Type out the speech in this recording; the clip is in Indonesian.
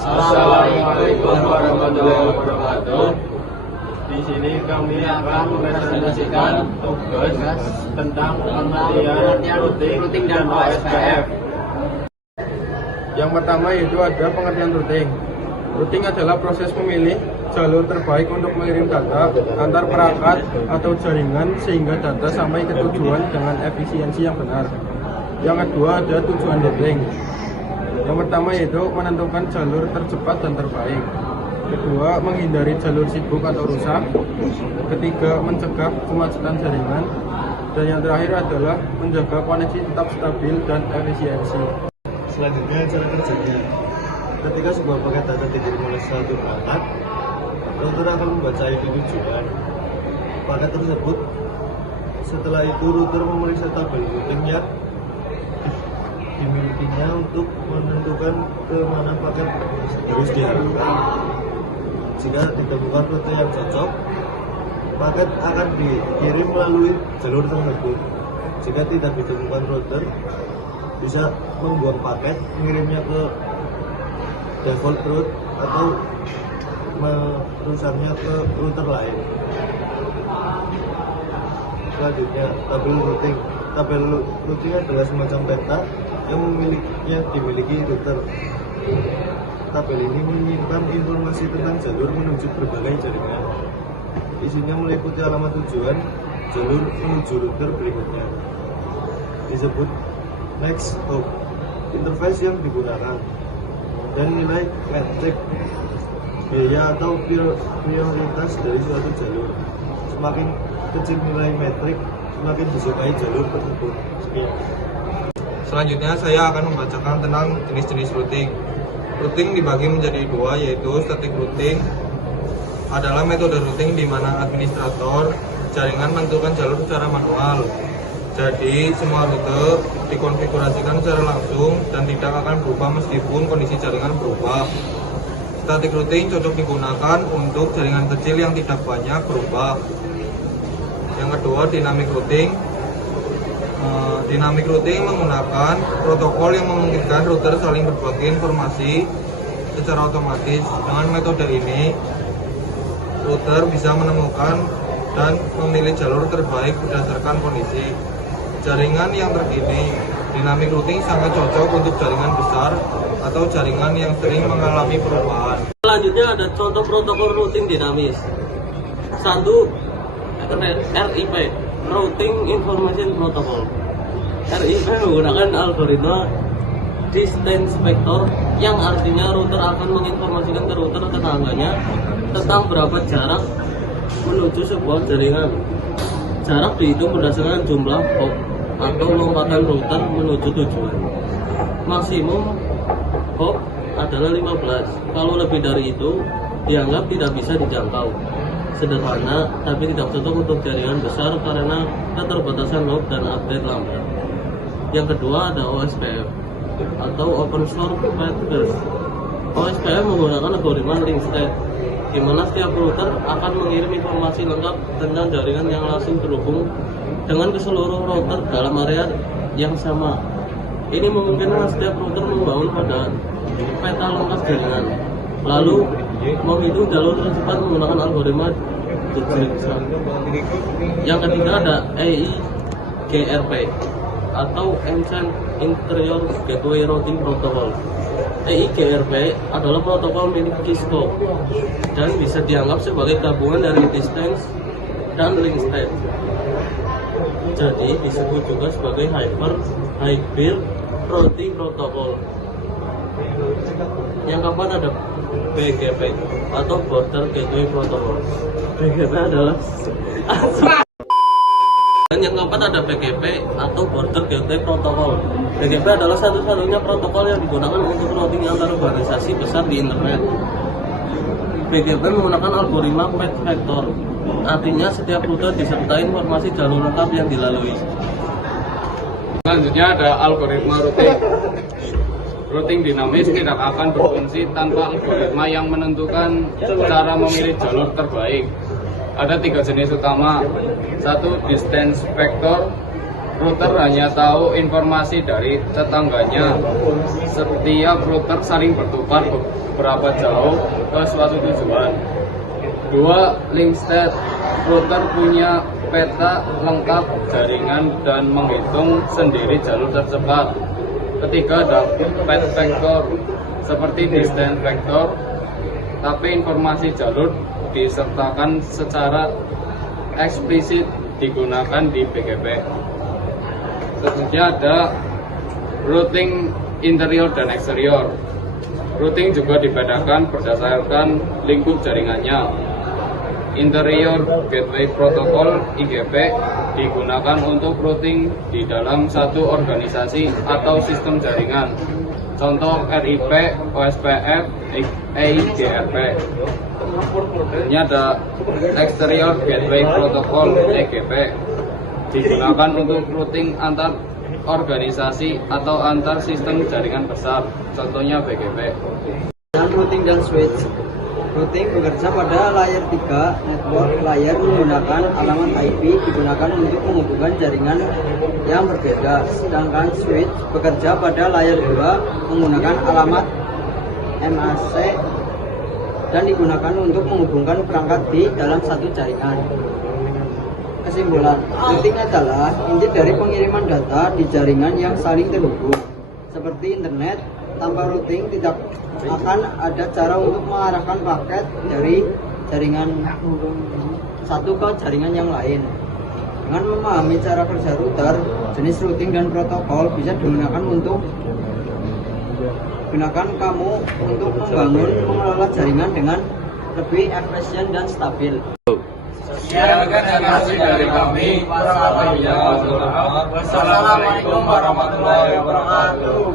Assalamualaikum warahmatullahi wabarakatuh. Di sini kami akan mempresentasikan tugas tentang pengertian routing dan OSPF. Yang pertama yaitu ada pengertian routing. Routing adalah proses memilih jalur terbaik untuk mengirim data antar perangkat atau jaringan sehingga data sampai ke tujuan dengan efisiensi yang benar. Yang kedua ada tujuan routing. Yang pertama yaitu menentukan jalur tercepat dan terbaik. Kedua, menghindari jalur sibuk atau rusak. Ketiga, mencegah kemacetan jaringan. Dan yang terakhir adalah menjaga koneksi tetap stabil dan efisiensi. Selanjutnya cara kerjanya. Ketika sebuah paket data dikirim oleh suatu perangkat, router akan membaca IP tujuan paket tersebut. Setelah itu router memeriksa tabel routing yang dimilikinya untuk menentukan ke mana paket harus diarahkan. Jika ditemukan rute yang cocok, paket akan dikirim melalui jalur tersebut. Jika tidak ditemukan router, bisa membuang paket, mengirimnya ke default route atau merusaknya ke router lain. Selanjutnya, tabel routing. Tabel routing adalah semacam peta yang dimiliki router. Tabel ini menyimpan informasi tentang jalur menuju berbagai jaringan. Isinya meliputi alamat tujuan, jalur menuju router berikutnya. Disebut next hop, interface yang digunakan, dan nilai metrik, biaya atau prioritas dari suatu jalur. Semakin kecil nilai metrik, semakin disukai jalur tersebut. Sekian. Selanjutnya saya akan membacakan tentang jenis-jenis routing. Routing dibagi menjadi dua, yaitu static routing adalah metode routing di mana administrator jaringan menentukan jalur secara manual. Jadi semua rute dikonfigurasikan secara langsung dan tidak akan berubah meskipun kondisi jaringan berubah. Static routing cocok digunakan untuk jaringan kecil yang tidak banyak berubah. Yang kedua, dynamic routing. Dynamic routing menggunakan protokol yang memungkinkan router saling berbagi informasi secara otomatis. Dengan metode ini, router bisa menemukan dan memilih jalur terbaik berdasarkan kondisi jaringan yang terkini. Dynamic routing sangat cocok untuk jaringan besar atau jaringan yang sering mengalami perubahan. Selanjutnya ada contoh protokol routing dinamis. 1. RIP, Routing Information Protocol. RIP menggunakan algoritma distance vector yang artinya router akan menginformasikan ke router tetangganya tentang berapa jarak menuju sebuah jaringan. Jarak dihitung berdasarkan jumlah hop atau lompatan router menuju tujuan. Maksimum hop adalah 15. Kalau lebih dari itu dianggap tidak bisa dijangkau. Sederhana tapi tidak cocok untuk jaringan besar karena keterbatasan hop dan update lambat. Yang kedua ada OSPF atau Open Source Package. OSPF menggunakan algoritma link state di mana setiap router akan mengirim informasi lengkap tentang jaringan yang langsung terhubung dengan ke seluruh router dalam area yang sama. Ini memungkinkan setiap router membangun pada peta lengkap jaringan, lalu menghitung jalur tercepat menggunakan algoritma Dijkstra. Yang ketiga ada EIGRP atau Enhanced Interior Gateway Routing Protocol. EIGRP adalah protokol milik Cisco dan bisa dianggap sebagai gabungan dari distance dan link state. Jadi disebut juga sebagai Hybrid Routing Protocol. Yang keempat ada BGP atau Border Gateway Protocol. BGP adalah dan yang keempat ada BGP atau Border Gateway Protocol. BGP adalah satu-satunya protokol yang digunakan untuk routing antar organisasi besar di internet. BGP menggunakan algoritma path vector. Artinya setiap rute disertai informasi jalur lengkap yang dilalui. Selanjutnya ada algoritma routing. Routing dinamis tidak akan berfungsi tanpa algoritma yang menentukan cara memilih jalur terbaik. Ada 3 jenis utama. 1. Distance vector, router hanya tahu informasi dari tetangganya. Setiap router saling bertukar berapa jauh ke suatu tujuan. 2. Link state. Router punya peta lengkap jaringan dan menghitung sendiri jalur tercepat. 3. Ada path vector seperti distance vector, tapi informasi jalur disertakan secara eksplisit digunakan di BGP. Selanjutnya ada routing interior dan eksterior. Routing juga dibedakan berdasarkan lingkup jaringannya. Interior Gateway Protocol (IGP) digunakan untuk routing di dalam satu organisasi atau sistem jaringan. Contoh RIP, OSPF, EIGRP. Ini ada Exterior Gateway Protocol (EGP). Digunakan untuk routing antar organisasi atau antar sistem jaringan besar. Contohnya BGP. Routing dan switch. Routing bekerja pada layer 3 network layer menggunakan alamat IP digunakan untuk menghubungkan jaringan yang berbeda. Sedangkan switch bekerja pada layer 2 menggunakan alamat MAC dan digunakan untuk menghubungkan perangkat di dalam satu jaringan. Kesimpulan, routing adalah inti dari pengiriman data di jaringan yang saling terhubung. Seperti internet, tanpa routing tidak akan ada cara untuk mengarahkan paket dari jaringan satu ke jaringan yang lain. Dengan memahami cara kerja router, jenis routing dan protokol bisa digunakan kamu untuk membangun mengelola jaringan dengan lebih efisien dan stabil. Sekian informasi dari kami. Wassalamualaikum warahmatullahi wabarakatuh.